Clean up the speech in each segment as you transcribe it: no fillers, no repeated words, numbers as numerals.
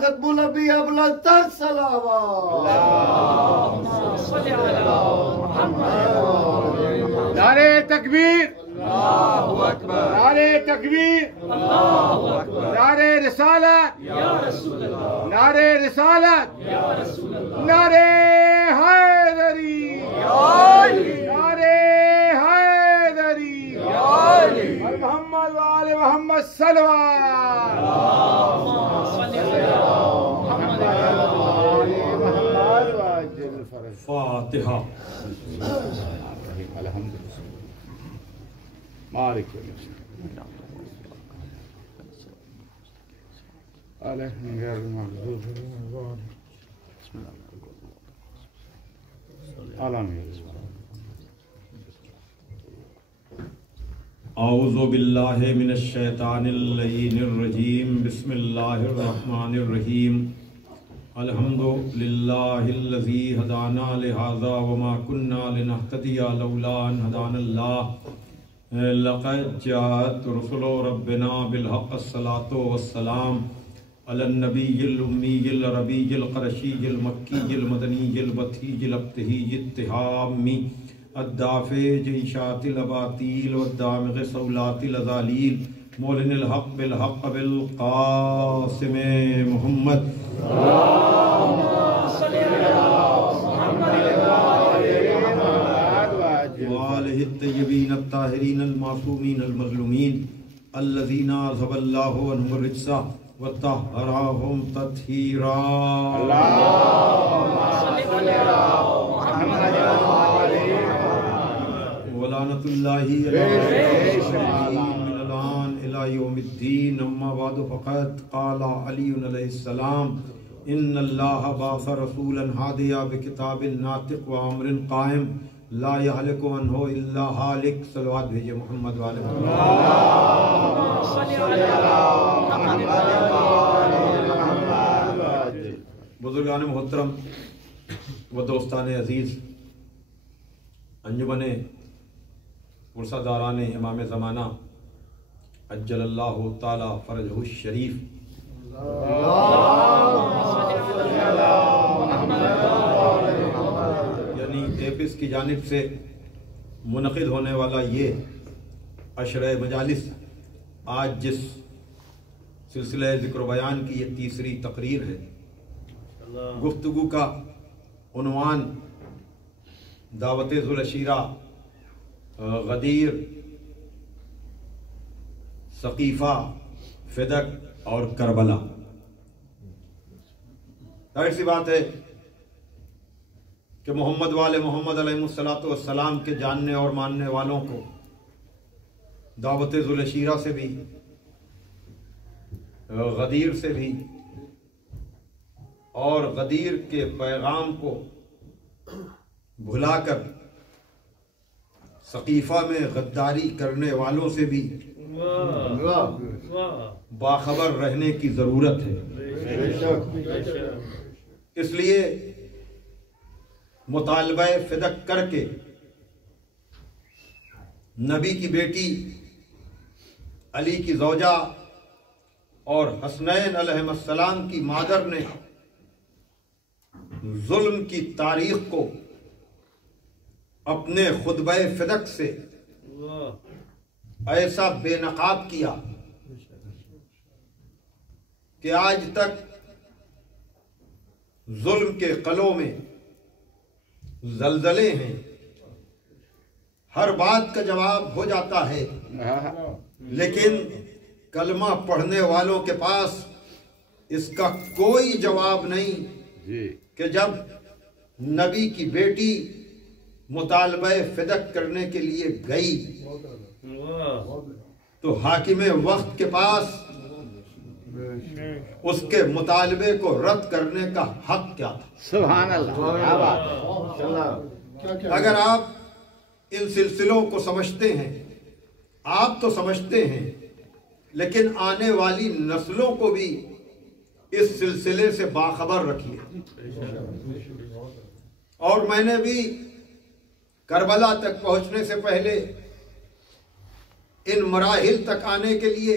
ختم النبی ابلغ تر صلوات نعرے تکبیر، نعرے تکبیر، نعرے رسالت، نعرے رسالت، نعرے حیدری، نعرے حیدری، محمد وآل محمد صلوات، فاتحہ۔ الحمد للہ مالک یوم الدین علیہم غیر المغضوب علیہم۔ اعوذ باللہ من الشیطان اللعین الرجیم، بسم اللہ الرحمن الرحیم۔ الحمد للہ الذی ہدانا لہذا وما کنا لنہتدی لولا ان ہدانا اللہ، لقد جاءت رسل ربنا بالحق الصلاۃ والسلام علی النبی الامی العربی القرشی المکی المدنی البتھی الابتہی التہامی الدافع جیشات الاباطیل والدامغ صولات الازالیل، مولن الحق بالحق بالقاسم محمد وآلہ الطیبین الطاہرین المعصومین المظلومین الذین اذھب اللہ عنہم الرجس وطہرہم تطہیرا۔ ولعنۃ اللہ علی الظالمین من الآن الی یوم الدین، اما بعد فقد قال علی علیہ السلام ان اللہ بعث رسولا ہادیا بکتاب ناطق وامر قائم لا یہلک عنہ الا ہالک۔ صلوات بھیجے محمد والے محمد۔ بزرگان محترم و دوستان عزیز، انجمن ورثہ داران امام زمانہ عجل اللہ تعالی فرجہ الشریف، یعنی ایپس کی جانب سے منعقد ہونے والا یہ عشرہ مجالس، آج جس سلسلہ ذکر و بیان کی یہ تیسری تقریر ہے، گفتگو کا عنوان دعوت ذو العشیرہ، غدیر، ثقیفہ، فدق اور کربلا۔ ظاہر سی بات ہے کہ محمد والے محمد علیہ السلام کے جاننے اور ماننے والوں کو دعوت ذو العشیرہ سے بھی، غدیر سے بھی، اور غدیر کے پیغام کو بھلا کر ثقیفہ میں غداری کرنے والوں سے بھی باخبر رہنے کی ضرورت ہے۔ اس لیے مطالبہ فدق کر کے نبی کی بیٹی، علی کی زوجہ اور حسنین علیہ السلام کی مادر نے ظلم کی تاریخ کو اپنے خطبہ فدق سے ایسا بے نقاب کیا کہ آج تک ظلم کے قلعوں میں زلزلے ہیں، ہر بات کا جواب ہو جاتا ہے، لیکن کلمہ پڑھنے والوں کے پاس اس کا کوئی جواب نہیں کہ جب نبی کی بیٹی مطالبہ فدق کرنے کے لیے گئی تو حاکم وقت کے پاس اس کے مطالبے کو رد کرنے کا حق کیا تھا؟ سبحان اللہ۔ اگر آپ ان سلسلوں کو سمجھتے ہیں، آپ تو سمجھتے ہیں، لیکن آنے والی نسلوں کو بھی اس سلسلے سے باخبر رکھیے۔ اور میں نے بھی کربلا تک پہنچنے سے پہلے ان مراحل تک آنے کے لیے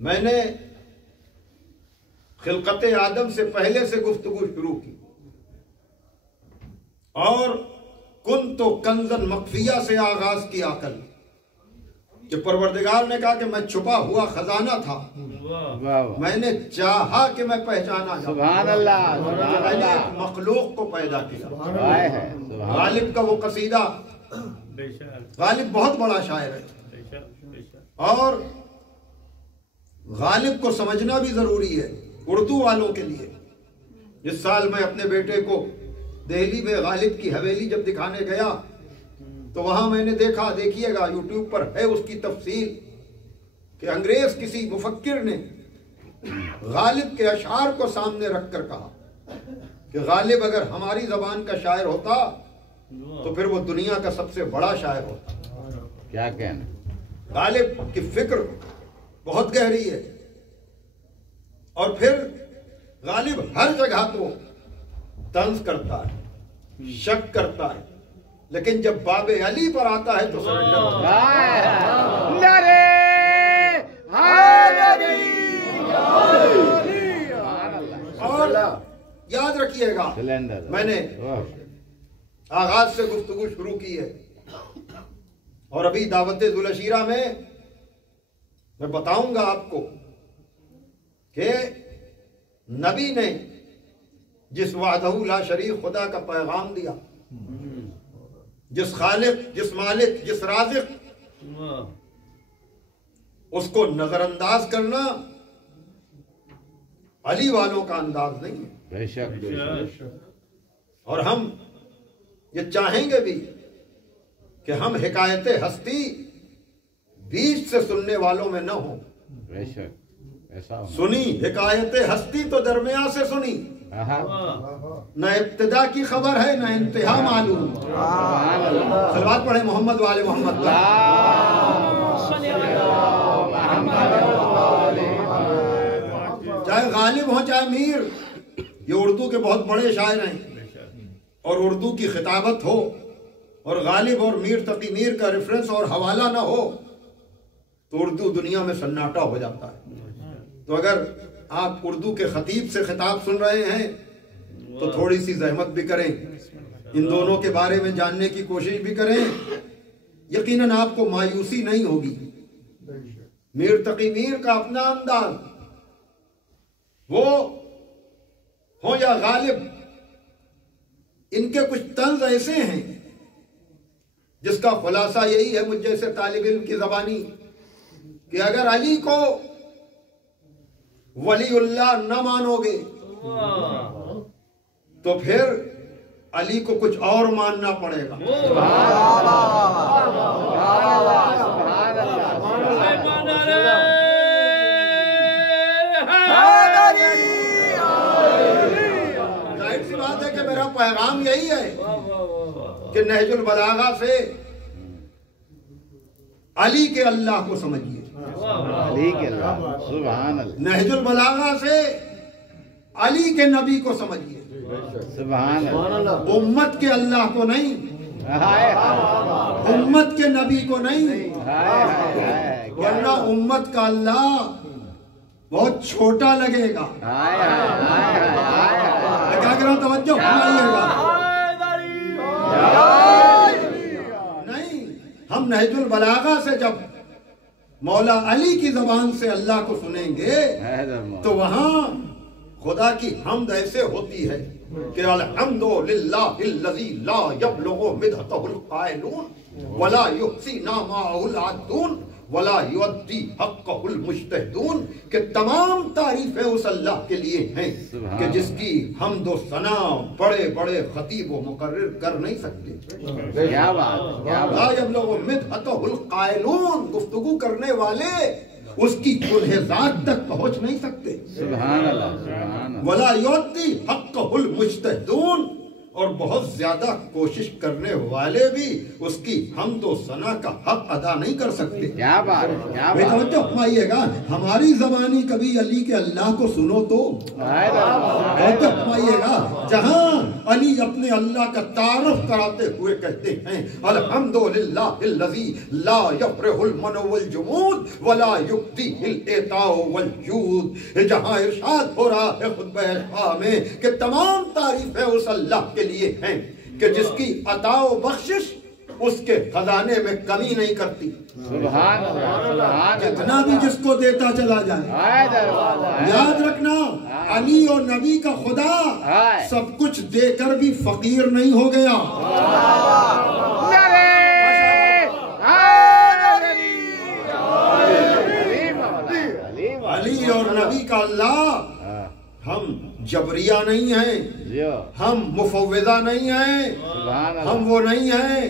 میں نے خلقت آدم سے پہلے سے گفتگو شروع کی اور کن تو کنزن مخفیہ سے آغاز کیا کل کہ پروردگار نے کہا کہ میں چھپا ہوا خزانہ تھا، میں نے چاہا کہ میں پہچانا جاؤں۔ سبحان اللہ، میں نے ایک مخلوق کو پیدا کیا۔ ہے غالب کا وہ قصیدہ، غالب بہت بڑا شاعر ہے اور غالب کو سمجھنا بھی ضروری ہے اردو والوں کے لیے۔ اس سال میں اپنے بیٹے کو دہلی میں غالب کی حویلی جب دکھانے گیا تو وہاں میں نے دیکھا، دیکھیے گا یوٹیوب پر ہے اس کی تفصیل، کہ انگریز کسی مفکر نے غالب کے اشعار کو سامنے رکھ کر کہا کہ غالب اگر ہماری زبان کا شاعر ہوتا تو پھر وہ دنیا کا سب سے بڑا شاعر ہوتا۔ کیا کہنا۔ غالب کی فکر بہت گہری ہے اور پھر غالب ہر جگہ کو طنز کرتا ہے، شک کرتا ہے، لیکن جب باب علی پر آتا ہے تو سرنڈر ہوتا ہے۔ نعرے حیدری۔ اور یاد رکھیے گا، میں نے آغاز سے گفتگو شروع کی ہے اور ابھی دعوت ذوالعشیرہ میں بتاؤں گا آپ کو کہ نبی نے جس وحدہ لا شریک خدا کا پیغام دیا، جس خالق، جس مالک، جس رازق، اس کو نظر انداز کرنا علی والوں کا انداز نہیں ہے۔ بے شک۔ اور ہم یہ چاہیں گے بھی کہ ہم حکایت ہستی بیچ سے سننے والوں میں نہ ہوں۔ بے شک ایسا ہونا۔ سنی حکایت ہستی تو درمیان سے سنی، نہ ابتدا کی خبر ہے نہ انتہا معلوم۔ صلوات پڑھیں محمد والے محمد۔ چاہے غالب ہو چاہے میر، یہ اردو کے بہت بڑے شاعر ہیں اور اردو کی خطابت ہو اور غالب اور میر تقی میر کا ریفرنس اور حوالہ نہ ہو تو اردو دنیا میں سناٹا ہو جاتا ہے۔ تو اگر آپ اردو کے خطیب سے خطاب سن رہے ہیں تو تھوڑی سی زحمت بھی کریں، ان دونوں کے بارے میں جاننے کی کوشش بھی کریں، یقیناً آپ کو مایوسی نہیں ہوگی۔ میر تقی میر کا اپنا انداز، وہ ہو یا غالب، ان کے کچھ طنز ایسے ہیں جس کا خلاصہ یہی ہے مجھ جیسے طالب علم کی زبانی، کہ اگر علی کو ولی اللہ نہ مانو گے تو پھر علی کو کچھ اور ماننا پڑے گا۔ ظاہر سی بات ہے کہ میرا پیغام یہی ہے کہ نہج البلاغہ سے علی کے اللہ کو سمجھیے، علی کے اللہ، سبحان اللہ۔ نہج البلاغہ سے علی کے نبی کو سمجھیے، سبحان اللہ۔ امت کے اللہ کو نہیں، امت کے نبی کو نہیں، ورنہ امت کا اللہ بہت چھوٹا لگے گا۔ کیا کر رہا ہوں، توجہ فرمائیے گا۔ نہیں، ہم نہج البلاغہ سے جب مولا علی کی زبان سے اللہ کو سنیں گے تو وہاں خدا کی حمد ایسے ہوتی ہے کہ الحمدللہ الذی لا یبلغ مدحتہ القائلون ولا یحصی نعماہ العادون ولا یؤدی حقہ المجتہدون، کہ تمام تعریفیں اس اللہ کے لیے ہیں کہ جس کی حمد و ثنا بڑے بڑے خطیب و مقرر کر نہیں سکتے۔ کیا بات، کیا بات۔ لا یبلغ مدحتہ القائلون، گفتگو کرنے والے اس کی کنہ ذات تک پہنچ نہیں سکتے۔ سبحان اللہ، سبحان اللہ۔ ولا یؤدی حقہ المجتہدون، اور بہت زیادہ کوشش کرنے والے بھی اس کی حمد و ثنا کا حق ادا نہیں کر سکتے۔ کیا بات، کیا میں بات۔ توجہ فرمائیے گا، ہماری زبانی کبھی علی کے اللہ کو سنو تو توجہ فرمائیے گا، جہاں علی اپنے اللہ کا تعارف کراتے ہوئے کہتے ہیں الحمدللہ الذی لا یفرح المنع والجمود ولا یبدیہ العطاء والجود. جہاں ارشاد ہو رہا ہے خطبہ اشفاء میں کہ تمام تعریفیں اس اللہ کے لیے ہیں کہ جس کی عطا و بخشش اس کے خزانے میں کمی نہیں کرتی. سبحان اللہ. جتنا بھی جس کو دیتا چلا جائے. یاد رکھنا علی اور نبی کا خدا سب کچھ دے کر بھی فقیر نہیں ہو گیا. علی اور نبی کا اللہ. ہم جبریہ نہیں ہیں, ہم مفوضہ نہیں ہیں, ہم وہ نہیں ہیں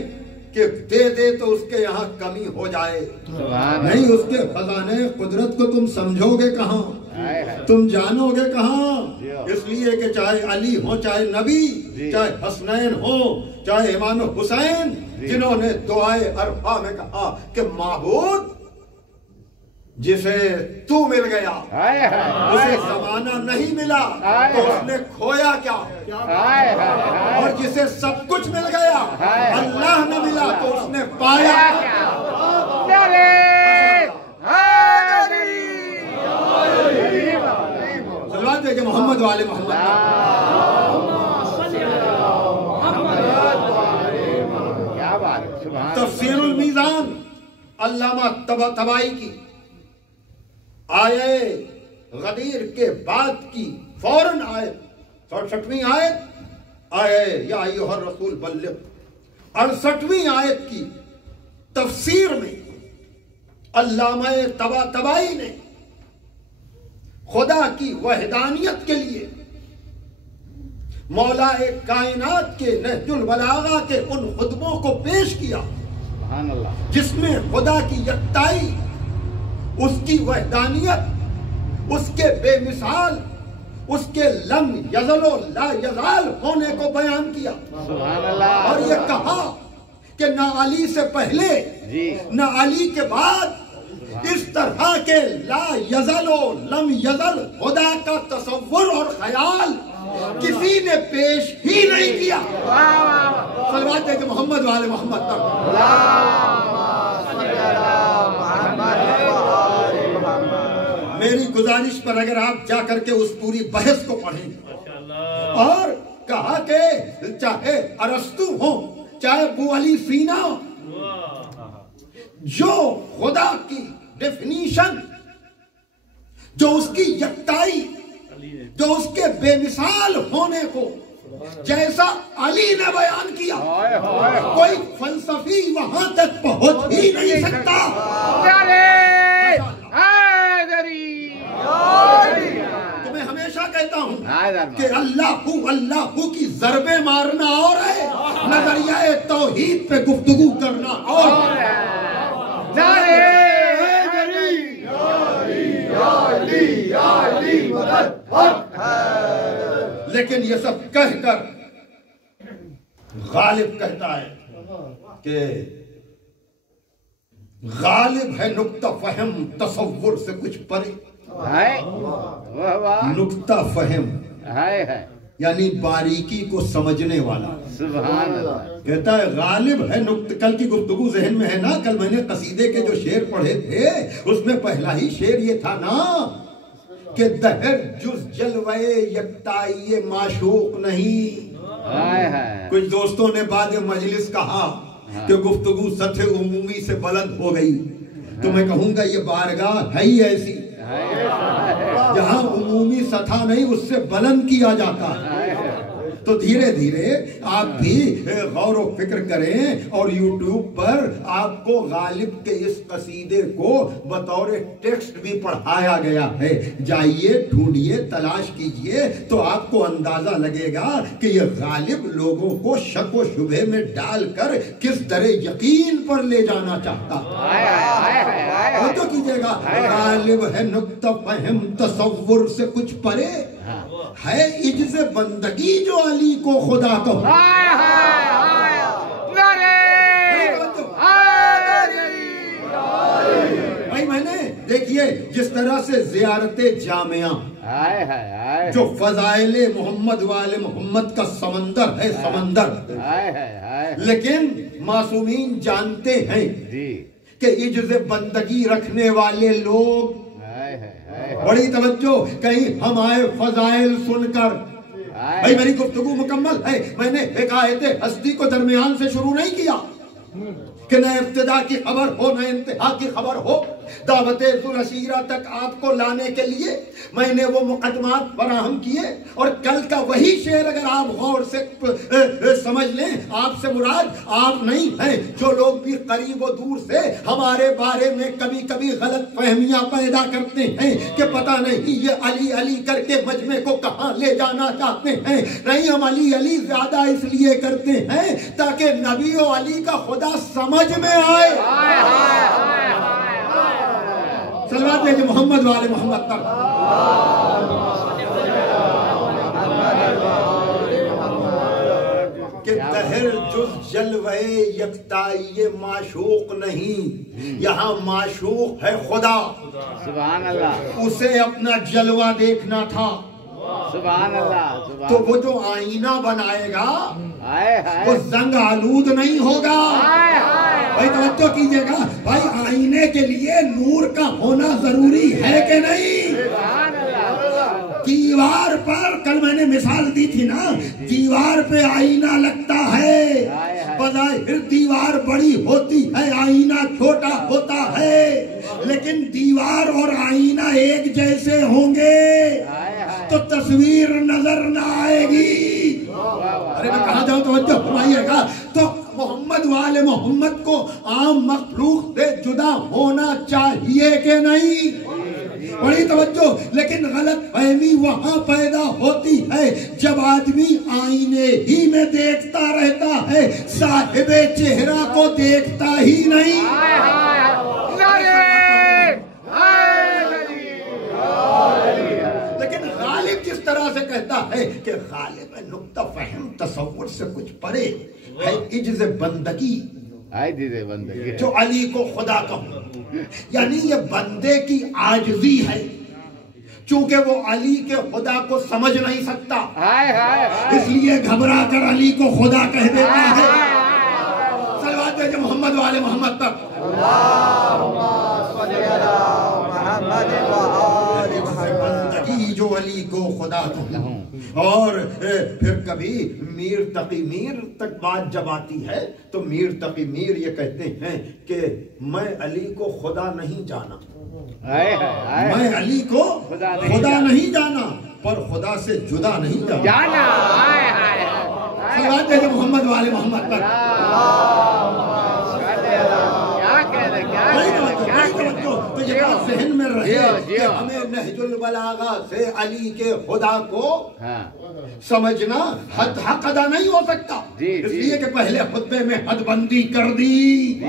کہ دے دے تو اس کے یہاں کمی ہو جائے. نہیں, اس کے خزانے قدرت کو تم سمجھو گے کہاں, تم جانو گے کہاں. اس لیے کہ چاہے علی ہو, چاہے نبی, چاہے حسنین ہو, چاہے امام حسین, جنہوں نے دعائے عرفہ میں کہا کہ معبود جسے تو مل گیا اسے زمانہ نہیں ملا تو اس نے کھویا کیا, اور جسے سب کچھ مل گیا اللہ نہ ملا تو اس نے پایا کیا. صلوات دے کہ محمد والے محمد. تفسیر المیزان علامہ طباطبائی کی آیے غدیر کے بعد کی فوراً آیت 67ویں آیت آیے یا ایھا الرسول بلغ 68ویں آیت کی تفسیر میں علامہ طباطبائی نے خدا کی وحدانیت کے لیے مولا کائنات کے نہج البلاغہ کے ان خطبوں کو پیش کیا سبحان اللہ, جس میں خدا کی یکتائی, اس کی وحدانیت, اس کے بے مثال, اس کے لم یزل و لا یزال ہونے کو بیان کیا. سبحان اللہ. اور یہ کہا کہ نہ علی سے پہلے نہ علی کے بعد اس طرح کے لا یزل و لم یزل خدا کا تصور اور خیال کسی نے پیش ہی نہیں کیا. صلوات ہے کہ محمد والے محمد تک. میری گزارش پر اگر آپ جا کر کے اس پوری بحث کو پڑھیں اور کہا کہ چاہے ارسطو ہو, چاہے ابو علی سینا, جو خدا کی ڈیفینیشن, جو اس کی یکتائی, جو اس کے بے مثال ہونے کو جیسا علی نے بیان کیا, کوئی فلسفی وہاں تک پہنچ ہی نہیں سکتا. تمہیں ہمیشہ کہتا ہوں کہ اللہ کی ضربیں مارنا اور ہے, نظریہ توحید پہ گفتگو کرنا اور ہے. لیکن یہ سب کہہ کر غالب کہتا ہے کہ غالب ہے نکتہ فہم تصور سے کچھ پرے. نکتہ فہم یعنی باریکی کو سمجھنے والا. سبحان اللہ. کہتا ہے غالب ہے نکتہ. کل کی گفتگو ذہن میں ہے نا, کل میں نے قصیدے کے جو شعر پڑھے تھے اس میں پہلا ہی شعر یہ تھا نا کہ دہر جز جلوے یکتائی معشوق نہیں. کچھ دوستوں نے بعد مجلس کہا کہ گفتگو سطح عمومی سے بلند ہو گئی, تو میں کہوں گا یہ بارگاہ ہے ہی ایسی جہاں عمومی سطح نہیں اس سے بلند کیا جاتا ہے. تو دھیرے دھیرے آپ بھی غور و فکر کریں اور یوٹیوب پر آپ کو غالب کے اس قصیدے کو بطور ٹیکسٹ بھی پڑھایا گیا ہے. جائیے, ڈھونڈیے, تلاش کیجئے تو آپ کو اندازہ لگے گا کہ یہ غالب لوگوں کو شک و شبہ میں ڈال کر کس طرح یقین پر لے جانا چاہتا. تو کیجئے گا, غالب ہے نکتہ فہم تصور سے کچھ پرے, ہے عجز بندگی جو علی کو خدا کہو. بھائی میں نے دیکھیے جس طرح سے زیارت جامعہ ہائے ہائے ہائے جو فضائل محمد والے محمد کا سمندر ہے، سمندر، ہائے ہائے ہائے لیکن معصومین جانتے ہیں جی کہ عجز بندگی رکھنے والے لوگ، ہائے ہائے ہائے بڑی توجہ، کہیں ہمارے فضائل سن کر، بھائی میری گفتگو مکمل ہے، میں نے ایک آیت ہستی کو درمیان سے شروع نہیں کیا کہ نہ ابتدا کی خبر ہو نہ انتہا کی خبر ہو، دعوت ذوالعشیرہ تک آپ کو لانے کے لیے میں نے وہ مقدمات فراہم کیے، اور کل کا وہی شعر اگر آپ غور سے سمجھ لیں، آپ سے مراد آپ نہیں ہیں، جو لوگ بھی قریب و دور سے ہمارے بارے میں کبھی کبھی غلط فہمیاں پیدا کرتے ہیں کہ پتہ نہیں یہ علی علی کر کے مجمع کو کہاں لے جانا چاہتے ہیں، نہیں، ہم علی علی زیادہ اس لیے کرتے ہیں تاکہ نبی و علی کا خدا سمجھ میں آئے۔ صلوات ہے جو محمد والے محمد پر، کہ دہر جز جلوے یکتائی معشوق نہیں، یہاں معشوق ہے خدا، سبحان اللہ، اسے اپنا جلوہ دیکھنا تھا، سبحان اللہ، تو سبحان وہ جو آئینہ بنائے گا ہائے ہائے وہ زنگ آلود نہیں ہوگا۔ بھائی توجہ کیجئے گا، بھائی آئینے کے لیے نور کا ہونا ضروری ہے کہ نہیں؟ سبحان اللہ، دیوار پر، کل میں نے مثال دی تھی نا، دیوار پہ آئینہ لگتا ہے، بظاہر دیوار بڑی ہوتی ہے، آئینہ چھوٹا ہوتا ہے، لیکن دیوار اور آئینہ ایک جیسے ہوں گے تو تصویر نظر نہ آئے گی۔ ارے میں کہاں جاؤں، توجہ فرمائیے گا، تو محمد والے محمد کو عام مخلوق سے جدا ہونا چاہیے کہ نہیں؟ بڑی توجہ، لیکن غلط فہمی وہاں پیدا ہوتی ہے جب آدمی آئینے ہی میں دیکھتا رہتا ہے، صاحب چہرہ کو دیکھتا ہی نہیں۔ لیکن غالب جس طرح سے کہتا ہے کہ غالب نقطہ فہم تصور سے کچھ پرے ہے، عجز بندگی، آئے دیدے بندگی، جو علی کو خدا کہوں، یعنی یہ بندے کی عاجزی ہے، چونکہ وہ علی کے خدا کو سمجھ نہیں سکتا، ہائے ہائے ہائے، اس لیے گھبرا کر علی کو خدا کہہ دیتا ہے۔ صلوات ہے جو محمد والے محمد پر، بندگی جو علی کو خدا کہوں، اور پھر کبھی میر تقی میر تک بات جب آتی ہے تو میر تقی میر یہ کہتے ہیں کہ میں علی کو خدا نہیں جانا، میں علی کو خدا نہیں جانا، پر خدا سے جدا نہیں جانا۔ صلوات ہے جو محمد والے محمد پر، تو یہ بات ذہن میں رہے کہ ہمیں نہج البلاغہ سے علی کے خدا کو سمجھنا حد حق ادا نہیں ہو سکتا، اس لیے کہ پہلے خطبے میں حد بندی کر دی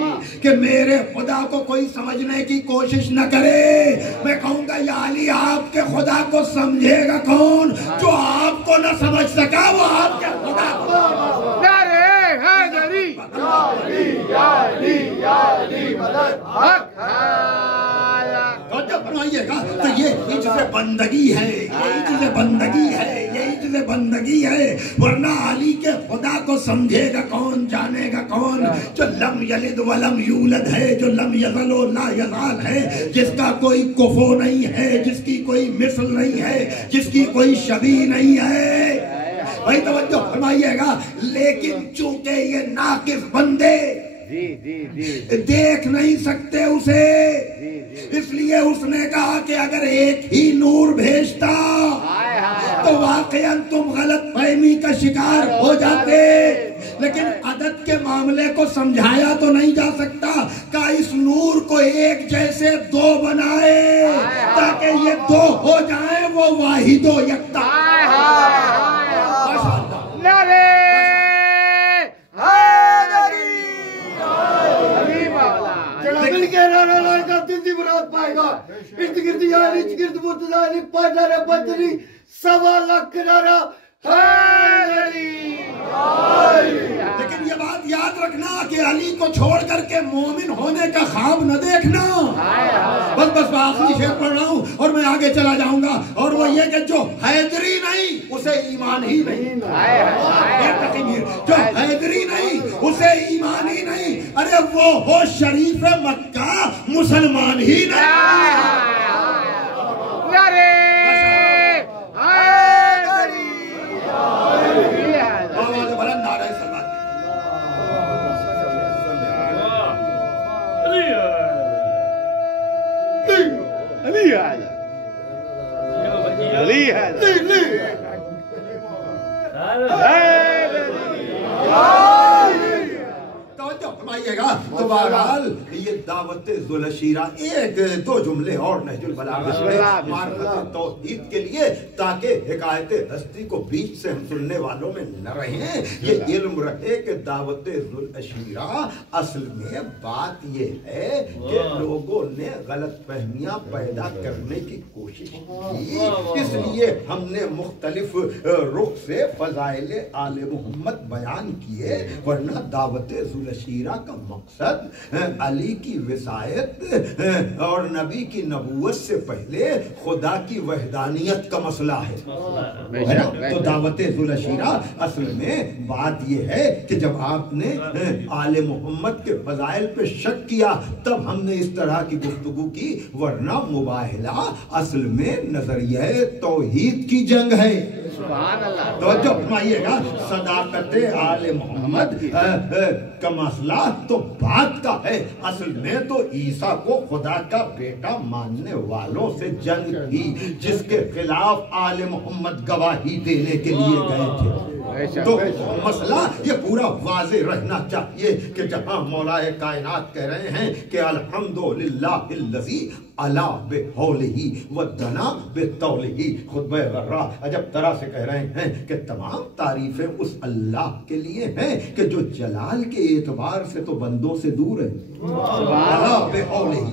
کہ میرے خدا کو کوئی سمجھنے کی کوشش نہ کرے۔ میں کہوں گا یا علی آپ کے خدا کو سمجھے گا کون؟ جو آپ کو نہ سمجھ سکا وہ آپ کے خدا کو۔ نعرے حیدری، یا علی یا علی یا علی مدد حق فرمائیے گا، تو یہ عجز بندگی ہے، یہ عجز بندگی ہے، یہ عجز بندگی ہے، ورنہ علی کے خدا کو سمجھے گا کون، جانے گا کون؟ جو لم یلد ولم یولد ہے، جو لم یزل و لا یزال ہے، جس کا کوئی کفو نہیں ہے، جس کی کوئی مثل نہیں ہے، جس کی کوئی شبیہ نہیں ہے۔ بھائی توجہ فرمائیے گا، لیکن چونکہ یہ ناقص بندے دیکھ نہیں سکتے اسے، اس لیے اس نے کہا کہ اگر ایک ہی نور بھیجتا تو واقعاً تم غلط فہمی کا شکار ہو جاتے، لیکن عدد کے معاملے کو سمجھایا تو نہیں جا سکتا کہ اس نور کو ایک جیسے دو بنائے تاکہ یہ دو ہو جائیں، وہ واحد و یکتا۔ مراد پائے گا ارد گرد یاری گرد مرتضی پادر بدری سوا لاکھ نعرہ حیدری۔ لیکن یہ بات یاد رکھنا کہ علی کو چھوڑ کر کے مومن ہونے کا خواب نہ دیکھنا، بس آخری شعر پڑھ رہا ہوں اور میں آگے چلا جاؤں گا، اور وہ یہ کہ جو حیدری نہیں اسے ایمان ہی نہیں، جو حیدری نہیں اسے ایمان ہی نہیں، ارے وہ ہو شریف مکہ مسلمان ہی نہیں۔ تو بہرحال یہ دعوت ذوالشیرہ ایک دو جملے اور نہج البلاغہ میں معرفت توحید کے لیے، تاکہ حکایت ہستی کو بیچ سے ہم سننے والوں میں نہ رہیں، یہ علم رہے کہ دعوت ذوالشیرہ اصل میں بات یہ ہے کہ لوگوں نے غلط فہمیاں پیدا کرنے کی کوشش کی، اس لیے ہم نے مختلف رخ سے فضائل آل محمد بیان کیے، ورنہ دعوت ذوالشیرہ کا مقصد علی کی وصایت اور نبی کی نبوت سے پہلے خدا کی وحدانیت کا مسئلہ ہے۔ تو دعوت ذوالشیرہ اصل میں بات یہ ہے کہ جب آپ نے آل محمد کے فضائل پہ شک کیا تب ہم نے اس طرح کی گفتگو کی، ورنہ مباہلہ اصل میں نظریہ توحید کی جنگ ہے۔ توجہ فرمائیے گا، صداقت آل محمد کا مسئلہ تو بات کا ہے، اصل میں تو عیسیٰ کو خدا کا بیٹا ماننے والوں سے جنگ تھی، جس کے خلاف آل محمد گواہی دینے کے لیے گئے تھے۔ تو مسئلہ یہ پورا واضح رہنا چاہیے کہ جہاں مولا کائنات کہہ رہے ہیں کہ الحمدللہ الذی علا بحولہ ودنا بطولہ، خطبہ غرہ عجب طرح سے کہہ رہے ہیں کہ تمام تعریفیں اس اللہ کے لیے ہیں کہ جو جلال کے اعتبار سے تو بندوں سے دور ہے، علا بحولہ،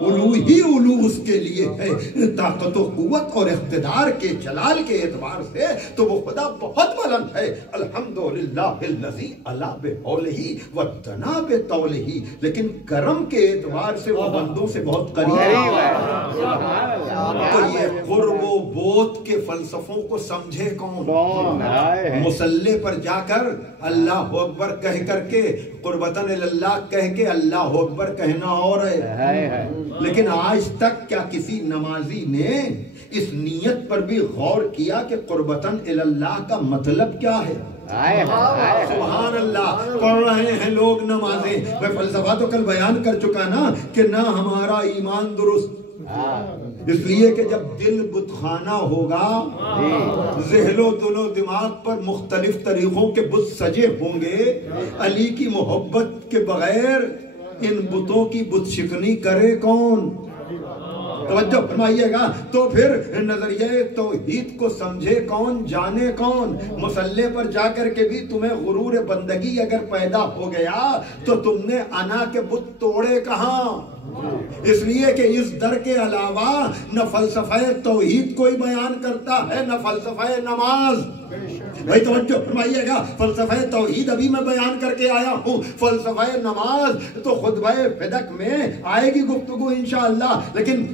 علو ہی علو اس کے لیے ہے، طاقت و قوت اور اقتدار کے جلال کے اعتبار سے تو وہ خدا بہت بلند ہے، الحمدللہ الذی علا بحولہ ودنا بطولہ، لیکن کرم کے اعتبار سے وہ بندوں سے بہت قریب ہے۔ تو یہ قرب و بود کے فلسفوں کو سمجھے کون؟ مصلی پر جا کر اللہ اکبر کہہ کر کے قربتاً اللہ کہہ کے اللہ اکبر کہنا اور ہے، لیکن آج تک کیا کسی نمازی نے اس نیت پر بھی غور کیا کہ قربتاً اللہ کا مطلب کیا ہے؟ سبحان اللہ، پڑھ رہے ہیں لوگ نمازیں، میں فلسفہ تو کل بیان کر چکا نا کہ نہ ہمارا ایمان درست، اس لیے کہ جب دل بتخانہ ہوگا، ذہن و دل و دماغ پر مختلف طریقوں کے بت سجے ہوں گے، علی کی محبت کے بغیر ان بتوں کی بت شکنی کرے کون؟ توجہ فرمائیے گا، تو پھر نظریہ توحید کو سمجھے کون، جانے کون؟ مصلی پر جا کر کے بھی تمہیں غرور بندگی اگر پیدا ہو گیا تو تم نے انا کے بت توڑے کہاں؟ اس لیے کہ اس در کے علاوہ نہ فلسفہ توحید کوئی بیان کرتا ہے نہ فلسفہ نماز۔ بھائی توجہ فرمائیے گا، فلسفہ توحید ابھی میں بیان کر کے آیا ہوں، فلسفہ نماز تو خطبہ فدق میں آئے گی گفتگو انشاءاللہ، لیکن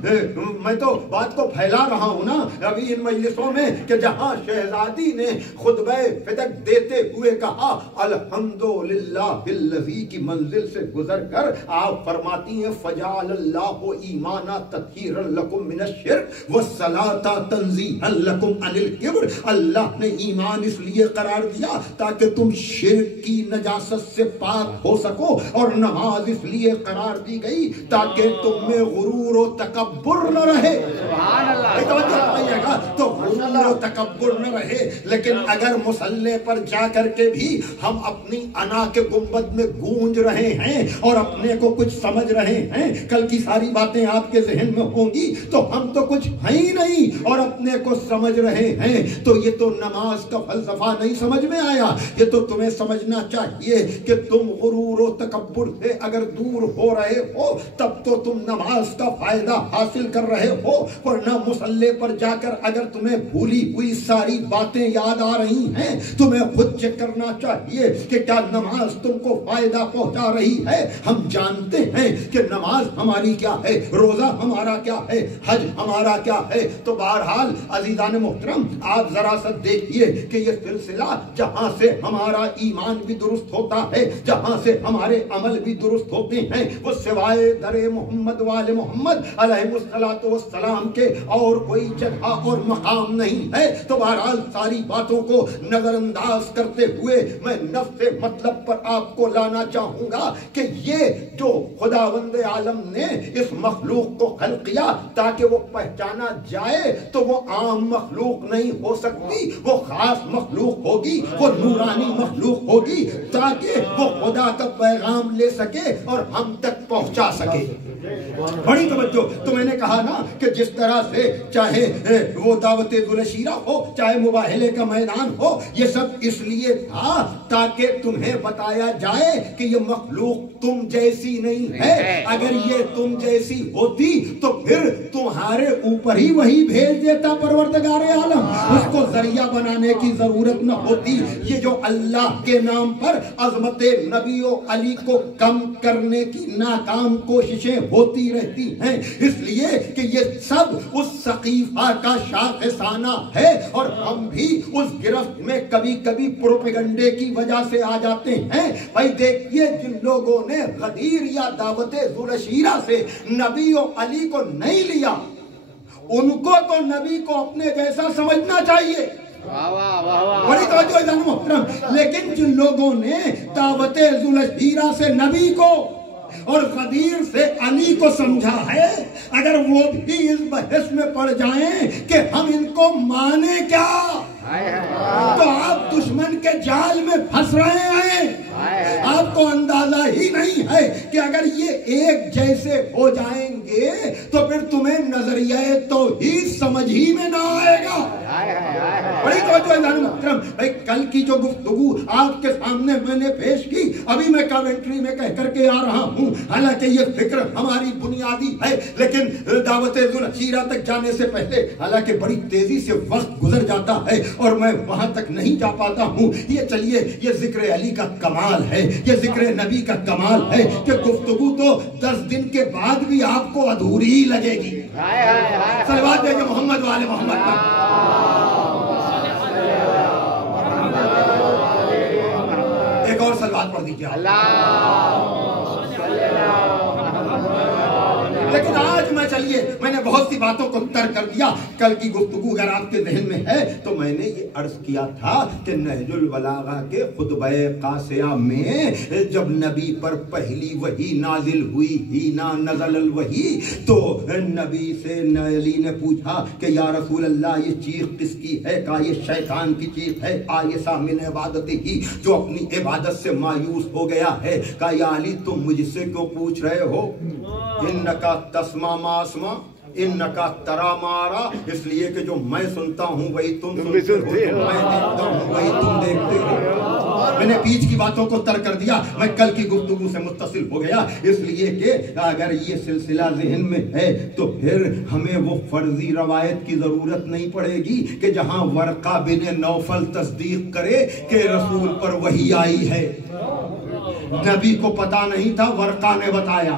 میں تو بات کو پھیلا رہا ہوں نا ابھی ان مجلسوں میں کہ جہاں شہزادی نے خطبہ فدق دیتے ہوئے کہا الحمدللہ الذی کی منزل سے گزر کر آپ فرماتی ہیں فجعل اللہ ایمانا تطہیرا لکم من الشرک والصلاۃ تنزیہا لکم عن الکبر، اللہ نے ایمان اس لیے قرار دیا تاکہ تم شرک کی نجاست سے پاک ہو سکو، اور نماز اس لیے قرار دی گئی تاکہ تم میں غرور و تکبر نہ رہے۔ سبحان اللہ، تو غرور و تکبر نہ رہے، لیکن اگر مصلی پر جا کر کے بھی ہم اپنی انا کے گنبد میں گونج رہے ہیں اور اپنے کو کچھ سمجھ رہے ہیں، کل کی ساری باتیں آپ کے ذہن میں ہوں گی تو ہم تو کچھ ہیں ہی نہیں اور اپنے کو سمجھ رہے ہیں، تو یہ تو نماز کا فلسفہ نہیں سمجھ میں آیا۔ یہ تو تمہیں سمجھنا چاہیے کہ تم غرور و تکبر سے اگر دور ہو رہے ہو تب تو تم نماز کا فائدہ حاصل کر رہے ہو، ورنہ مصلی پر جا کر اگر تمہیں بھولی کہی ہوئی ساری باتیں یاد آ رہی ہیں؟ تمہیں خود چیک کرنا چاہیے کہ کیا نماز تم کو فائدہ پہنچا رہی ہے؟ ہم جانتے ہیں کہ نماز ہماری کیا ہے، روزہ ہمارا کیا ہے، حج ہمارا کیا ہے۔ تو بہرحال عزیزان محترم، آپ ذرا سا دیکھیے کہ یہ سلسلہ جہاں سے ہمارا ایمان بھی درست ہوتا ہے، جہاں سے ہمارے عمل بھی درست ہوتے ہیں، وہ سوائے در محمد وال محمد علیہ السلام کے اور کوئی جگہ اور مقام نہیں ہے۔ تو بہرحال ساری باتوں کو نظر انداز کرتے ہوئے میں نفس مطلب پر آپ کو لانا چاہوں گا کہ یہ جو خداوند عالم نے اس مخلوق کو خلق کیا تاکہ وہ پہچانا جائے، تو وہ عام مخلوق نہیں ہو سکتی، وہ خاص مخلوق ہوگی، وہ نورانی مخلوق ہوگی، تاکہ وہ خدا کا پیغام لے سکے اور ہم تک پہنچا سکے۔ بڑی توجہ، تو میں نے کہا نا کہ جس طرح سے چاہے وہ دعوت ذوالشیرہ ہو، چاہے مباہلے کا میدان ہو، یہ سب اس لیے تھا تاکہ تمہیں بتایا جائے کہ یہ مخلوق تم جیسی نہیں ہے۔ اگر یہ تم جیسی ہوتی تو پھر تمہارے اوپر ہی وہی بھیج دیتا پروردگار عالم، اس کو ذریعہ بنانے کی ضرورت نہ ہوتی۔ یہ جو اللہ کے نام پر عظمت نبی و علی کو کم کرنے کی ناکام کوششیں ہوتی رہتی ہیں، اس لیے کہ یہ سب اس سقیفہ کا شاخسانہ ہے، اور ہم بھی اس گرفت میں کبھی کبھی پروپیگنڈے کی وجہ سے آ جاتے ہیں۔ بھائی دیکھیے، جن لوگوں نے غدیر یا دعوت ذوالشیرہ سے نبی و علی کو نہیں لیا، ان کو تو نبی کو اپنے جیسا سمجھنا چاہیے۔ بڑی توجہ ہے محترم، لیکن جن لوگوں نے دعوت ذوالشیرہ سے نبی کو اور غدیر سے علی کو سمجھا ہے، اگر وہ بھی اس بحث میں پڑ جائیں کہ ہم ان کو مانے کیا، تو آپ دشمن کے جال میں پھنس رہے ہیں۔ آپ کو اندازہ ہی نہیں ہے کہ اگر یہ ایک جیسے ہو جائیں گے تو پھر تمہیں نظریہ توحید سمجھ ہی میں نہ آئے گا۔ بڑی توجہ ہے محترم، بھائی کل کی جو گفتگو آپ کے سامنے میں نے پیش کی، ابھی میں کامنٹری میں کہہ کر کے آ رہا ہوں، حالانکہ یہ فکر ہماری بنیادی ہے، لیکن دعوت ذوالشیرہ تک جانے سے پہلے، حالانکہ بڑی تیزی سے وقت گزر جاتا ہے اور میں وہاں تک نہیں جا پاتا ہوں، یہ چلیے، یہ ذکر علی کا کمال ہے، یہ ذکر نبی کا کمال ہے کہ گفتگو تو 10 دن کے بعد بھی آپ کو ادھوری ہی لگے گی۔ صلوات دے کہ محمد والے محمد پر۔ ایک اور صلوات پڑھ دیجیے لیکن آج میں نے بہت سی باتوں کو ترک کر دیا۔ کل کی گفتگو اگر آپ کے ذہن میں ہے تو میں نے یہ عرض کیا تھا کہ نہج البلاغہ کے خطبہ قاصیہ میں جب نبی پر پہلی وحی نازل ہوئی، ہینا نزل الوحی، تو نبی سے علی نے پوچھا کہ یا رسول اللہ یہ چیخ کس کی ہے؟ کہا یہ شیطان کی چیخ ہے، آئسہ من عبادت ہی، جو اپنی عبادت سے مایوس ہو گیا ہے۔ کہا یا علی تم مجھ سے کیوں پوچھ رہے ہو؟ انکا تسمع ما اسمع انکا ترا ما ارا، اس لیے کہ جو میں سنتا ہوں وہی تم سنتے ہو، میں دیکھتا ہوں وہی تم دیکھتے ہو۔ میں نے بیچ کی باتوں کو ترک کر دیا، میں کل کی گفتگو سے متصل ہو گیا، اس لیے کہ اگر یہ سلسلہ ذہن میں ہے تو پھر ہمیں وہ فرضی روایت کی ضرورت نہیں پڑے گی کہ جہاں ورقہ بن نوفل تصدیق کرے کہ رسول پر وحی آئی ہے۔ نبی کو پتا نہیں تھا، ورقہ نے بتایا،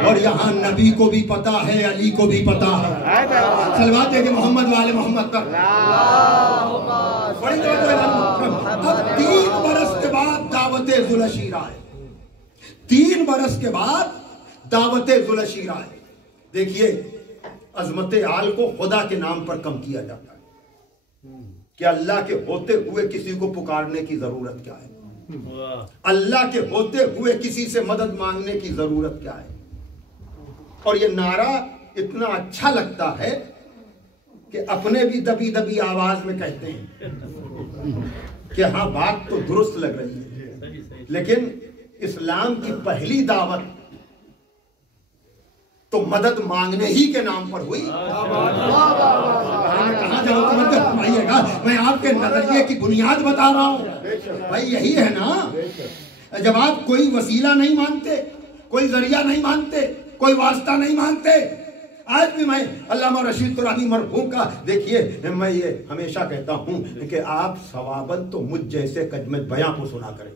اور یہاں نبی کو بھی پتا ہے، علی کو بھی پتا ہے۔ صلوات ہے کہ محمد والے محمد پر۔ اب 3 برس کے بعد دعوت ذوالشیرہ ہے، 3 برس کے بعد دعوت ذوالشیرہ ہے۔ دیکھیے عظمت آل کو خدا کے نام پر کم کیا جاتا ہے کہ اللہ کے ہوتے ہوئے کسی کو پکارنے کی ضرورت کیا ہے، اللہ کے ہوتے ہوئے کسی سے مدد مانگنے کی ضرورت کیا ہے۔ اور یہ نعرہ اتنا اچھا لگتا ہے کہ اپنے بھی دبی دبی آواز میں کہتے ہیں کہ ہاں بات تو درست لگ رہی ہے، لیکن اسلام کی پہلی دعوت تو مدد مانگنے ہی کے نام پر ہوئی۔ کہاں جاؤ تو فرمائیے گا، میں آپ کے نظریے کی بنیاد بتا رہا ہوں۔ بھائی یہی ہے نا، جب آپ کوئی وسیلہ نہیں مانتے، کوئی ذریعہ نہیں مانتے، کوئی واسطہ نہیں مانتے، آج بھی میں علامہ رشید ترابی مرحوم کا دیکھیے میں یہ ہمیشہ کہتا ہوں کہ آپ ثواباً تو مجھ جیسے کجمج بیاں کو سنا کریں،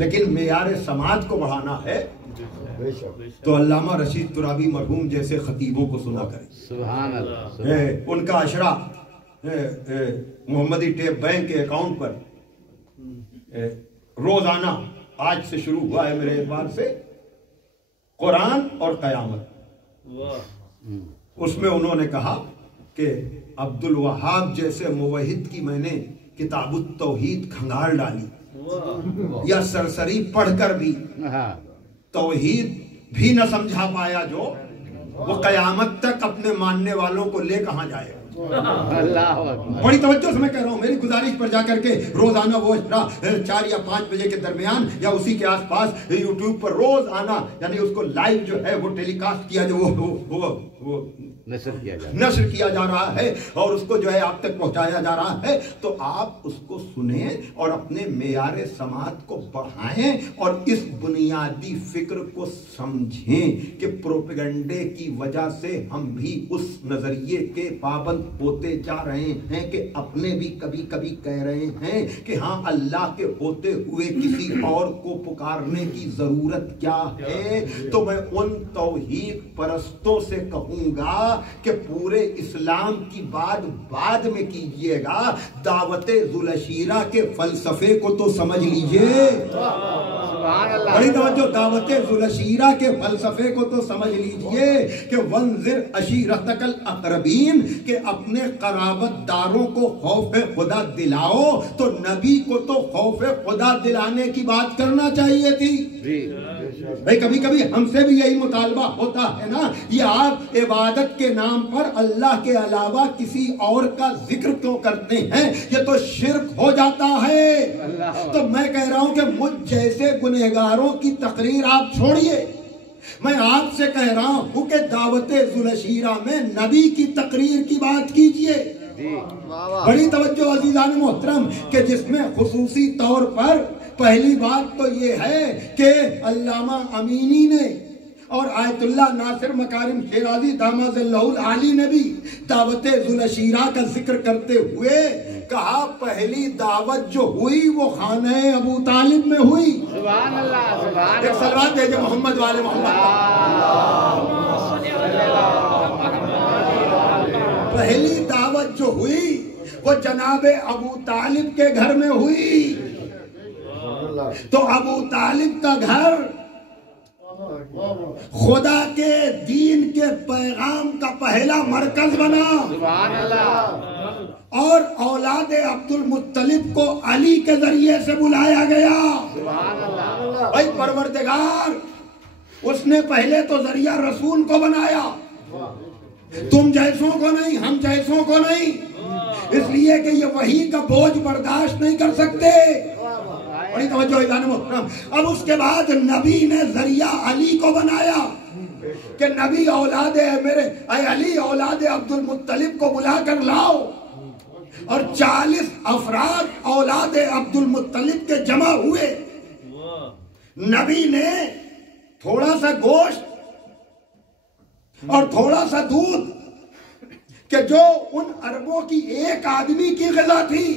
لیکن معیار سماعت کو بڑھانا ہے تو علامہ رشید ترابی مرحوم جیسے خطیبوں کو سنا کریں. سبحان اللہ. ان کا اشرا محمدی ٹیپ بینک کے اکاؤنٹ پر روزانہ آج سے شروع ہوا ہے میرے اعتبار سے قرآن اور قیامت. اس میں انہوں نے کہا کہ عبد الوہاب جیسے موحد کی میں نے کتاب التوحید کھنگال ڈالی، یا سرسری پڑھ کر بھی توحید بھی نہ سمجھا پایا جو وہ قیامت تک اپنے ماننے والوں کو لے کہاں جائے. بڑی توجہ سے میں کہہ رہا ہوں، میری گزارش پر جا کر کے روزانہ وہ 4 یا 5 بجے کے درمیان یا اسی کے آس پاس یوٹیوب پر روز آنا، یعنی اس کو لائیو جو ہے وہ ٹیلی کاسٹ کیا جو وہ نشر کیا جا رہا ہے اور اس کو جو ہے آپ تک پہنچایا جا رہا ہے. تو آپ اس کو سنیں اور اپنے معیار سماعت کو بڑھائیں اور اس بنیادی فکر کو سمجھیں کہ پروپیگنڈے کی وجہ سے ہم بھی اس نظریے کے پابند ہوتے جا رہے ہیں کہ اپنے بھی کبھی کبھی کہہ رہے ہیں کہ ہاں اللہ کے ہوتے ہوئے کسی اور کو پکارنے کی ضرورت کیا ہے. تو میں ان توحید پرستوں سے کہوں گا کہ پورے اسلام کی بات بعد میں کیجئے گا، دعوت ذوالشیرہ کے فلسفے کو تو سمجھ لیجئے. بڑی توجہ، دعوت ذوالشیرہ کے فلسفے کو تو سمجھ لیجئے کہ وانذر عشیرتک الاقربین، کہ اپنے قرابت داروں کو خوف خدا دلاؤ. تو نبی کو تو خوف خدا دلانے کی بات کرنا چاہیے تھی. بھائی کبھی کبھی ہم سے بھی یہی مطالبہ ہوتا ہے نا، یہ آپ عبادت کے نام پر اللہ کے علاوہ کسی اور کا ذکر کیوں کرتے ہیں، یہ تو شرک ہو جاتا ہے. تو میں کہہ رہا ہوں کہ مجھ جیسے گنہگاروں کی تقریر آپ چھوڑیے، میں آپ سے کہہ رہا ہوں کہ دعوت ذوالشیرہ میں نبی کی تقریر کی بات کیجئے. بڑی توجہ عزیزان محترم، کہ جس میں خصوصی طور پر پہلی بات تو یہ ہے کہ علامہ امینی نے اور آیت اللہ ناصر مکارم شیرازی داماد اللہ العالی نے بھی دعوت ذوالشیرہ کا ذکر کرتے ہوئے کہا پہلی دعوت جو ہوئی وہ خانہ ابو طالب میں ہوئی. سبحان اللہ. سبحان ایک صلوات بھیجے محمد والے محمد. پہلی دعوت جو ہوئی وہ جناب ابو طالب کے گھر میں ہوئی. تو ابو طالب کا گھر خدا کے دین کے پیغام کا پہلا مرکز بنا. سبحان اللہ. اور اولاد عبد المطلب کو علی کے ذریعے سے بلایا گیا. سبحان اللہ. بھائی پروردگار اس نے پہلے تو ذریعہ رسول کو بنایا، تم جیسوں کو نہیں، ہم جیسوں کو نہیں، اس لیے کہ یہ وحی کا بوجھ برداشت نہیں کر سکتے. بڑی توجہ ایدان محترم. اب اس کے بعد نبی نے ذریعہ علی کو بنایا کہ نبی اولاد اے علی اولاد عبد المطلب کو بلا کر لاؤ. اور 40 افراد اولاد عبد المطلب کے جمع ہوئے. نبی نے تھوڑا سا گوشت اور تھوڑا سا دودھ کہ جو ان عربوں کی ایک آدمی کی غذا تھی.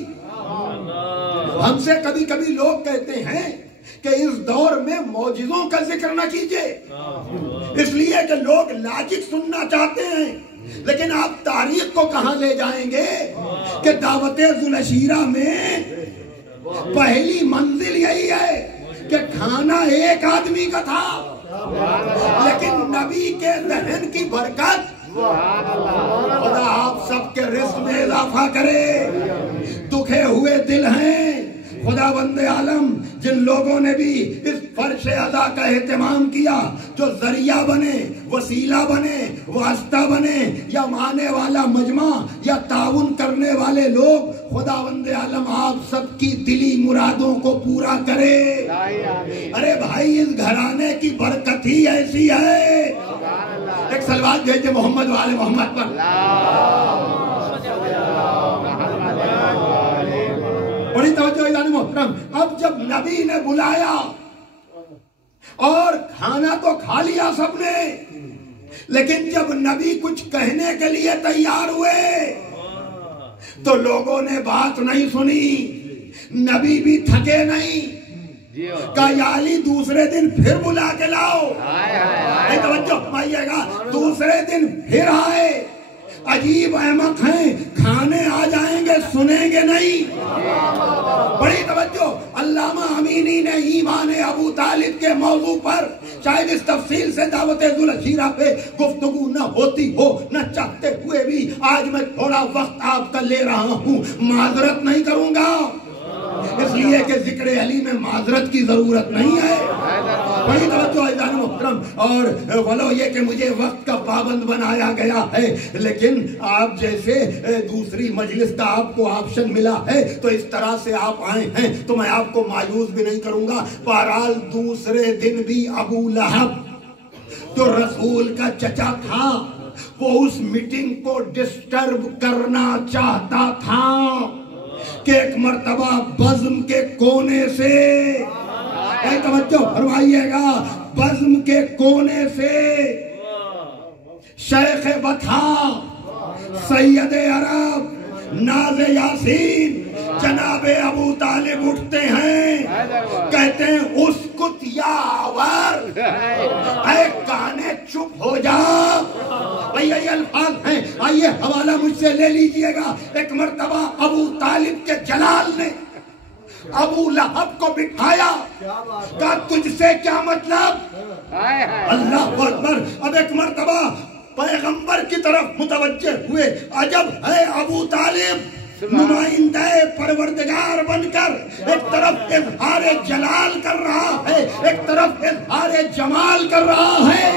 ہم سے کبھی کبھی لوگ کہتے ہیں کہ اس دور میں معجزوں کا ذکر نہ کیجئے، اس لیے کہ لوگ لاجک سننا چاہتے ہیں. لیکن آپ تاریخ کو کہاں لے جائیں گے کہ دعوت ذوالشیرہ میں پہلی منزل یہی ہے کہ کھانا ایک آدمی کا تھا، لیکن نبی کے ذہن کی برکت خدا آپ سب کے رزق میں اضافہ کرے. دکھے ہوئے دل ہیں خدا بند عالم، جن لوگوں نے بھی اس فرش ادا کا اہتمام کیا، جو ذریعہ بنے، وسیلہ بنے، واسطہ بنے، یا مانے والا مجمع یا تعاون کرنے والے لوگ، خدا بند عالم آپ سب کی دلی مرادوں کو پورا کرے. ارے بھائی اس گھرانے کی برکت ہی ایسی ہے. ایک صلوات بھیجے محمد والے محمد پر. بڑی توجہ ایدان محترم. اب جب نبی نے بلایا اور کھانا تو کھا لیا سب نے، لیکن جب نبی کچھ کہنے کے لیے تیار ہوئے تو لوگوں نے بات نہیں سنی. نبی بھی تھکے نہیں, کہا یا علی دوسرے دن پھر بلا کے لاؤ. توجہ فرمائیے گا, دوسرے دن پھر آئے. عجیب احمق ہیں, کھانے آ جائیں گے سنیں گے نہیں. بڑی توجہ. علامہ امینی نے ایمان ابو طالب کے موضوع پر شاید اس تفصیل سے دعوت ذوالشیرہ پہ گفتگو نہ ہوتی ہو, نہ چاہتے ہوئے بھی آج میں تھوڑا وقت آپ کا لے رہا ہوں. معذرت نہیں کروں گا, اس لیے کہ ذکر علی میں معذرت کی ضرورت نہیں ہے. بڑی توجہ عزیزان محترم. اور ولو یہ کہ مجھے وقت کا پابند بنایا گیا ہے, لیکن آپ جیسے دوسری مجلس کا آپ کو آپشن ملا ہے تو اس طرح سے آپ آئے ہیں تو میں آپ کو مایوس بھی نہیں کروں گا. بہرحال دوسرے دن بھی ابو لہب جو رسول کا چچا تھا وہ اس میٹنگ کو ڈسٹرب کرنا چاہتا تھا کہ ایک مرتبہ بزم کے کونے سے, توجہ فرمائیے گا, بزم کے کونے سے شیخ بطھا سید عرب ناز یاسین جناب ابو طالب اٹھتے ہیں, کہتے ہیں اسکت یا آور, اے کانے چپ ہو جا. یہ الفاظ ہیں, آئیے حوالہ مجھ سے لے لیجئے گا. ایک مرتبہ ابو طالب کے جلال نے ابو لہب کو بٹھایا, کہا تجھ سے کیا مطلب. اللہ اکبر. اب ایک مرتبہ پیغمبر کی طرف متوجہ ہوئے, عجب ہے ابو طالب نمائندہ پروردگار بن کر ایک طرف اظہار جلال کر رہا ہے, ایک طرف اظہار جمال کر رہا ہے.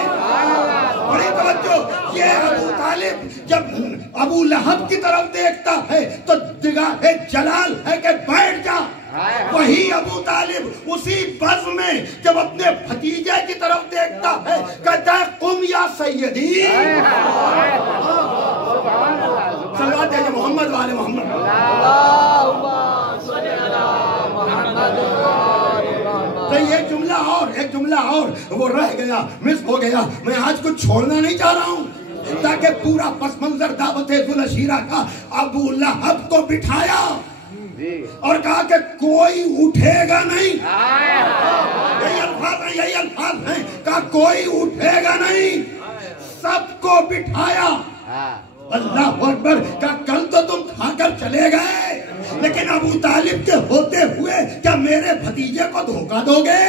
بڑی توجہ. یہ ابو طالب جب ابو لہب کی طرف دیکھتا ہے تو نگاہ جلال ہے کہ بیٹھ جا. وہی ابو طالب اسی بز میں جب اپنے بھتیجے کی طرف دیکھتا ہے کہتا ہے قم یا سیدی. صلوات ہے محمد والے محمد. تو ایک جملہ اور وہ رہ گیا, مس ہو گیا. میں آج کچھ چھوڑنا نہیں چاہ رہا ہوں تاکہ پورا پس منظر دعوت ذوالشیرہ کا. ابو لہب کو بٹھایا اور کہا کہ کوئی اٹھے گا نہیں. یہی الفاظ ہیں, کہا کوئی اٹھے گا نہیں. سب کو بٹھایا. اللہ اکبر. کہا کل تو تم کھا کر چلے گئے, لیکن ابو طالب کے ہوتے ہوئے کیا میرے بھتیجے کو دھوکہ دو گے.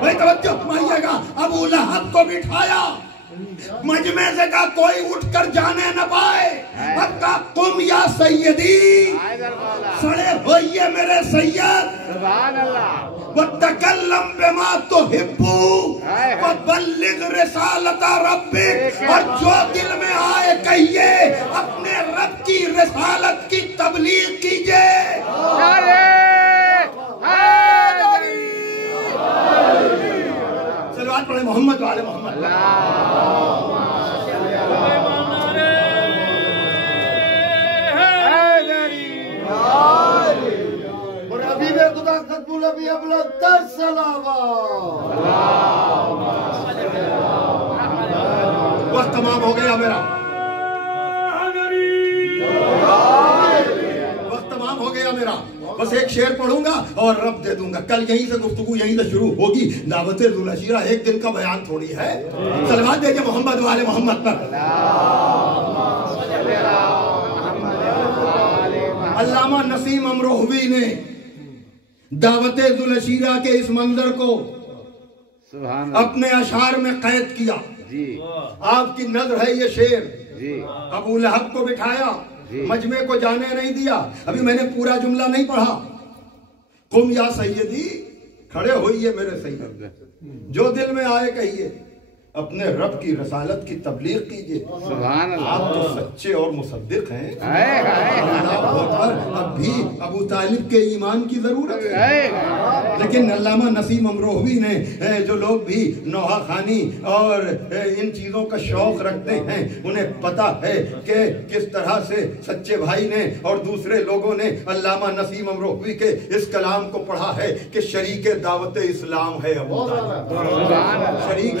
بھائی توجہ فرمائیے گا. ابو لہب کو بٹھایا, مجمع سے کہا کوئی اٹھ کر جانے نہ پائے. اب کہا قم یا سیدی, کھڑے ہوئیے میرے سید. وَتَكَلَّمْ بِمَا تُحِبُّ وَبَلِّغْ رِسَالَةَ رَبِّكَ, اور جو دل میں آئے کہیے, اپنے رب کی رسالت کی تبلیغ کیجئے. صلوات پڑھیں محمد والے محمد. اور حبیب خدا ختم النبی ابلغ در صلوات. وقت تمام ہو گیا میرا, وقت تمام ہو گیا میرا. بس ایک شعر پڑھوں گا اور رب دے دوں گا. کل یہیں سے گفتگو یہیں سے شروع ہوگی. دعوت ذوالشیرہ ایک دن کا بیان تھوڑی ہے. صلوات دیجئے محمد والے محمد پر. علامہ نسیم امروہوی نے دعوت ذوالشیرہ کے اس منظر کو اپنے اشعار میں قید کیا. آپ کی نظر ہے یہ شعر. ابو لہب کو بٹھایا, مجمع کو جانے نہیں دیا. ابھی میں نے پورا جملہ نہیں پڑھا. قم یا سیدی, کھڑے ہوئیے میرے سید, جو دل میں آئے کہیے, اپنے رب کی رسالت کی تبلیغ کیجئے. آپ تو سچے اور مصدق ہیں. اب بھی ابو طالب کے ایمان کی ضرورت ہے. لیکن علامہ نسیم امروہوی نے, جو لوگ بھی نوحہ خوانی اور ان چیزوں کا شوق رکھتے ہیں, انہیں پتا ہے کہ کس طرح سے سچے بھائی نے اور دوسرے لوگوں نے علامہ نسیم امروہوی کے اس کلام کو پڑھا ہے کہ شریک دعوت اسلام ہے ابو طالب. شریک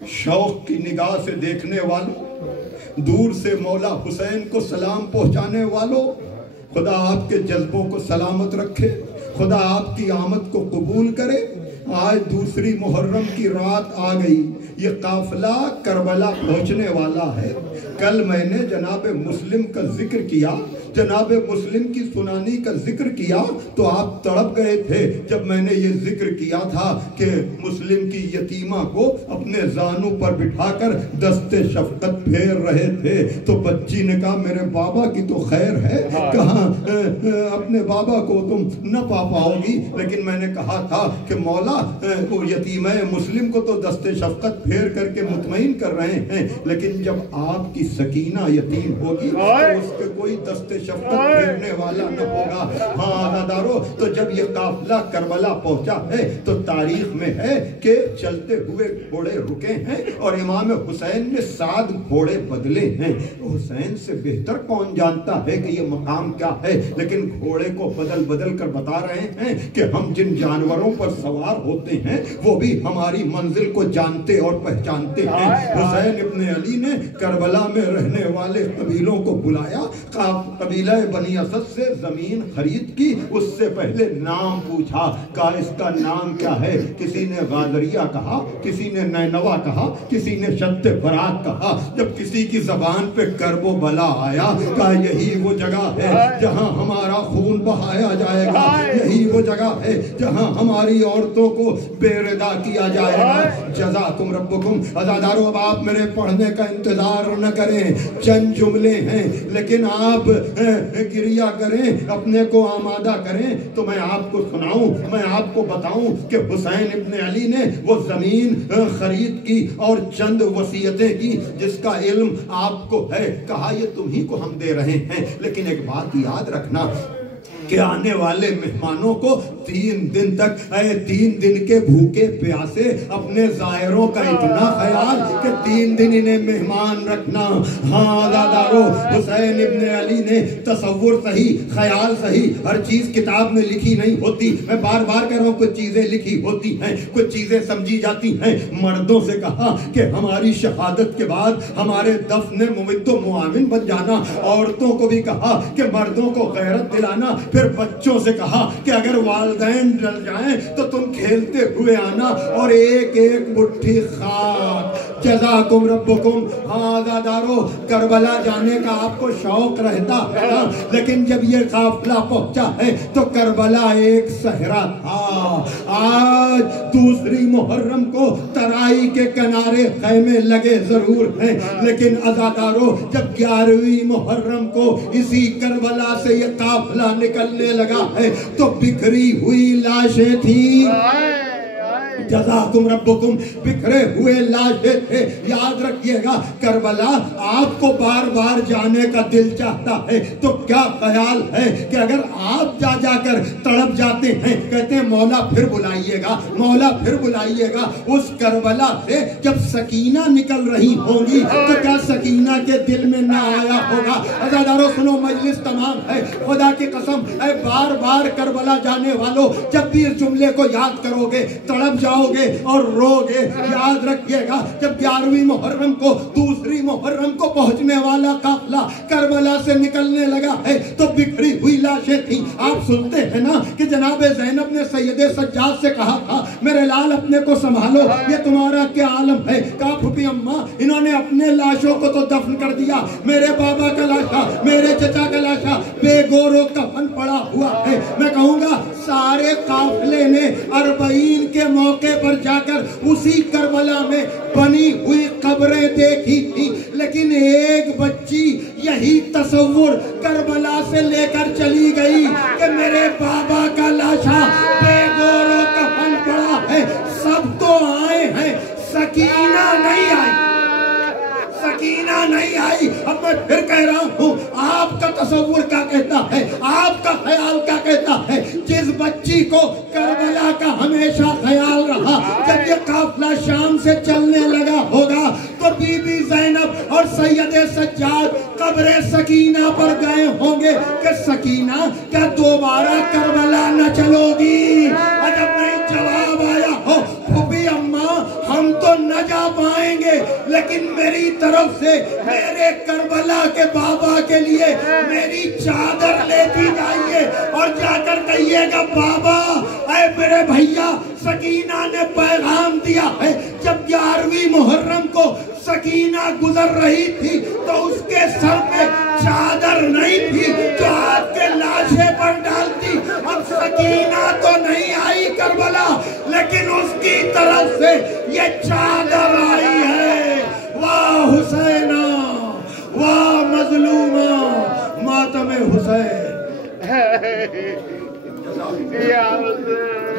شوق کی نگاہ سے دیکھنے والوں، دور سے مولا حسین کو سلام پہنچانے والوں، خدا آپ کے جذبوں کو سلامت رکھے، خدا آپ کی آمد کو قبول کرے۔ آج دوسری محرم کی رات آ گئی، یہ قافلہ کربلا پہنچنے والا ہے۔ کل میں نے جناب مسلم کا ذکر کیا، جناب مسلم کی سنانی کا ذکر کیا تو آپ تڑپ گئے تھے جب میں نے یہ ذکر کیا تھا کہ مسلم کی یتیمہ کو اپنے زانوں پر بٹھا کر دست شفقت پھیر رہے تھے تو بچی نے کہا میرے بابا کی تو خیر ہے، کہاں اپنے بابا کو تم نہ پا پاؤ گی، لیکن میں نے کہا تھا کہ مولا یتیمہ مسلم کو تو دست شفقت پھیر کر کے مطمئن کر رہے ہیں، لیکن جب آپ کی سکینہ یتیم ہوگی تو اس کے کوئی دست شفقت پھیرنے والا نہ ہوگا۔ ہاں عزادارو، تو جب یہ قافلہ کربلا پہنچا ہے تو تاریخ میں ہے کہ چلتے ہوئے گھوڑے رکے ہیں اور امام حسین نے 7 گھوڑے بدلے ہیں۔ حسین سے بہتر کون جانتا ہے کہ یہ مقام کیا ہے، لیکن گھوڑے کو بدل بدل کر بتا رہے ہیں کہ ہم جن جانوروں پر سوار ہوتے ہیں وہ بھی ہماری منزل کو جانتے اور پہچانتے ہیں۔ حسین ابن علی نے کربلا میں رہنے والے قبیلوں کو بلایا، قبیلہ بنی اسد سے زمین خرید کی، اس سے پہلے نام پوچھا، کہا اس کا نام کیا ہے؟ کسی نے غادریہ کہا، کسی نے نینوا کہا، کسی نے شط فرات کہا۔ جب کسی کی زبان پہ کرب و بلا آیا، کہا یہی وہ جگہ ہے جہاں ہمارا خون بہایا جائے گا، یہی وہ جگہ ہے جہاں ہماری عورتوں کو بے ردا کیا جائے گا۔ جزاکم ربکم۔ عزادارو، اب آپ میرے پڑھنے کا انتظار نہ کریں، چند جملے ہیں لیکن آپ گریہ کریں، اپنے کو آمادہ کریں تو میں آپ کو سناؤں، میں آپ کو بتاؤں کہ حسین ابن علی نے وہ زمین خرید کی اور چند وصیتیں کی جس کا علم آپ کو ہے۔ کہا یہ تمہیں کو ہم دے رہے ہیں، لیکن ایک بات یاد رکھنا کہ آنے والے مہمانوں کو 3 دن تک 3 دن کے بھوکے پیاسے اپنے زائروں کا اتنا خیال کہ 3 دن انہیں مہمان رکھنا۔ ہاں عزادارو، حسین ابن علی نے تصور صحیح، خیال صحیح، ہر چیز کتاب میں لکھی نہیں ہوتی، میں بار بار کہہ رہا ہوں کچھ چیزیں لکھی ہوتی ہیں، کچھ چیزیں سمجھی جاتی ہیں۔ مردوں سے کہا کہ ہماری شہادت کے بعد ہمارے دفن ممد و معاون بن جانا، عورتوں کو بھی کہا کہ مردوں کو غیرت دلانا، پھر بچوں سے کہا کہ اگر والدین ڈل جائیں تو تم کھیلتے ہوئے آنا اور ایک ایک مٹھی خاک۔ جزاکم ربکم۔ ہاں عزادارو، کربلا جانے کا آپ کو شوق رہتا ہے نا، لیکن جب یہ قافلہ پہنچا ہے تو کربلا ایک صحرا تھا۔ آج دوسری محرم کو ترائی کے کنارے خیمے لگے ضرور ہیں، لیکن عزادارو جب 11ویں محرم کو اسی کربلا سے یہ قافلہ نکلنے لگا ہے تو بکھری ہوئی لاشیں تھیں۔ جزاکم ربکم۔ بکھرے ہوئے لاشیں تھے۔ یاد رکھیے گا، کربلا آپ کو بار بار جانے کا دل چاہتا ہے تو کیا خیال ہے کہ اگر آپ جا کر تڑپ جاتے ہیں، کہتے ہیں مولا پھر بلائیے گا، مولا پھر بلائیے گا، اس کربلا سے جب سکینہ نکل رہی ہوں گی تو کیا سکینہ کے دل میں نہ آیا ہوگا؟ عزادارو سنو، مجلس تمام ہے، خدا کی قسم اے بار بار کربلا جانے والوں، جب بھی اس جملے کو یاد کرو گے تڑپ جاؤ گے اور رو گے۔ یاد رکھیے گا، جب 11ویں محرم کو دوسری محرم کو پہنچنے والا قافلہ کربلا سے نکلنے لگا ہے تو بکھری ہوئی لاشیں تھیں۔ آپ سنتے ہیں نا کہ جناب زینب نے سید سجاد سے کہا تھا میرے لال اپنے کو سنبھالو، یہ تمہارا کیا عالم ہے؟ کہا پھوپھی اماں انہوں نے اپنے لاشوں کو تو دفن کر دیا، میرے بابا کا لاشا، میرے چچا کا لاشا بے گور و کفن پڑا ہوا ہے۔ میں کہوں گا سارے قافلے نے 40 کے موقع پر جا کر اسی کربلا میں بنی ہوئی قبریں دیکھی تھی، لیکن ایک بچی یہی تصور کربلا سے لے کر چلی گئی کہ میرے بابا کا لاشا بے گور و کفن پڑا ہے۔ سب تو آئے ہیں، سکینہ نہیں آئی، سکینہ نہیں آئی۔ اب میں پھر کہہ رہا ہوں، آپ کا تصور کیا کہتا ہے، آپ کا خیال کیا کہتا ہے؟ جس بچی کو کربلا کا ہمیشہ خیال رہا، جب یہ قافلہ شام سے چلنے لگا ہوگا تو بی بی زینب اور سید سجاد قبر سکینہ پر گئے ہوں گے کہ سکینہ کیا دوبارہ کربلا نہ چلو گی؟ جب نہیں جواب آیا ہو پھوپھی اماں ہم تو نہ جا پائیں لیکن میری طرف سے میرے کربلا کے بابا کے لیے میری چادر لیتی جائیے اور جا کر کہیے گا بابا اے میرے بھیا سکینہ نے پیغام دیا ہے. جب 11ویں محرم کو سکینہ گزر رہی تھی تو اس کے سر پہ چادر نہیں تھی جو آپ کے لاشے پر ڈالتی. اب سکینہ تو نہیں آئی کربلا لیکن اس کی طرف سے یہ چادر آئی ہے. واہ حسینہ واہ مظلومہ ماتم حسین. یا حسین